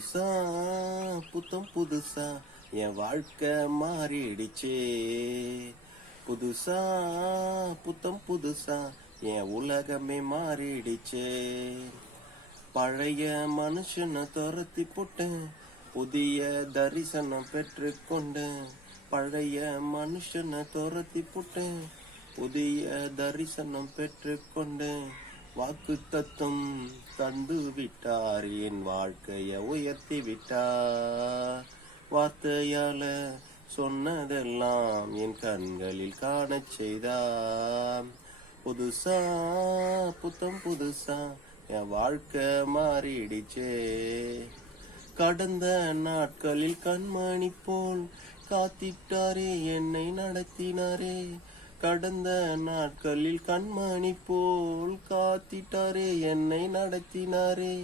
புதுசா புத்தம் புதுசா என் வாழ்க்கை மாறிடுச்சே. புதுசா புத்தம் புதுசா என் உலகமே மாறிடுச்சே. பழைய மனுஷனை துரத்தி போட்டேன், புதிய தரிசனம் பெற்றுக்கொண்டேன். பழைய மனுஷனை துரத்தி போட்டேன், புதிய தரிசனம் பெற்றுக்கொண்டேன். வாக்கு தத்துவம் தந்து விட்டார், என் வாழ்க்கைய உயர்த்தி விட்டார். வார்த்தையால சொன்னதெல்லாம் என் கண்களில் காணச் செய்தார். புதுசா புத்தம் புதுசா என் வாழ்க்கை மாறிடுச்சே. கடந்த நாட்களில் கண்மணி போல் காத்திட்டாரே, என்னை நடத்தினாரே. கடந்த நாட்களில் கண்மணி போல் காத்திட்டாரே, என்னை நடத்தினாரே.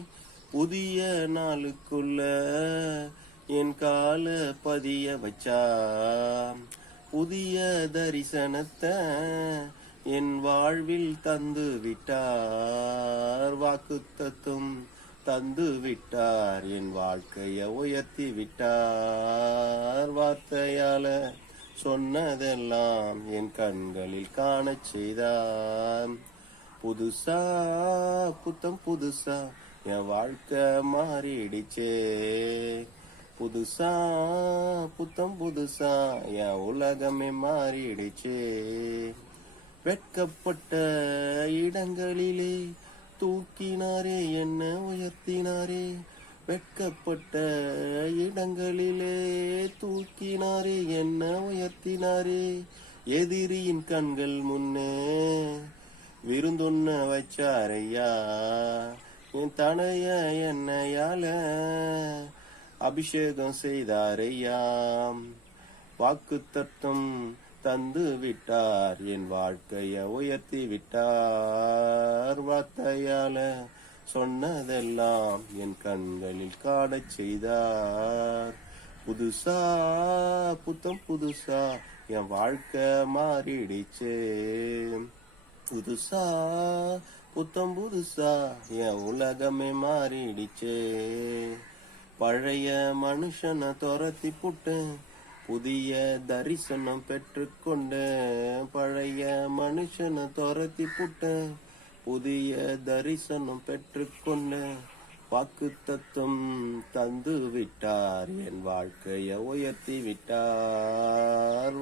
புதிய நாளுக்குள்ள என் கால பதிய வச்சா. புதிய தரிசனத்தை என் வாழ்வில் தந்து விட்டார். வாக்கு தத்துவம் தந்து விட்டார், என் வாழ்க்கைய உயர்த்தி விட்டார். வார்த்தையால சொன்னதெல்லாம் என் கண்களில் காணச் செய்தார். புதுசா புத்தம் புதுசா என் வாழ்க்கை மாறிடுச்சே. புதுசா புத்தம் புதுசா என் உலகமே மாறிடுச்சே. வெட்கப்பட்ட இடங்களிலே தூக்கினாரே, என்ன உயர்த்தினாரே. வெட்கப்பட்ட இடங்களிலே தூக்கினாரே, என்ன உயர்த்தினாரே. எதிரியின் கண்கள் முன்னே விருந்தொன்ன வச்சாரையா. என் தனைய என்னையால அபிஷேகம் செய்தாரையா. வாக்கு தத்துவம் தந்து விட்டார், என் வாழ்க்கைய உயர்த்தி விட்டார். வார்த்தையால சொன்னதெல்லாம் என் கண்களில் காணச் செய்தார். புதுசா புத்தம் புதுசா என் வாழ்க்கை மாறிடுச்சே. புதுசா புத்தம் புதுசா என் உலகமே மாறிடுச்சே. பழைய மனுஷனை துரத்தி புட்டேன், புதிய தரிசனம் பெற்றுக்கொண்டேன். பழைய மனுஷனை துரத்தி புட்டேன், புதிய தரிசனம் பெற்றுக்கொண்டேன். வாக்கு தத்துவம் தந்து விட்டார், என் வாழ்க்கைய உயர்த்தி விட்டார்.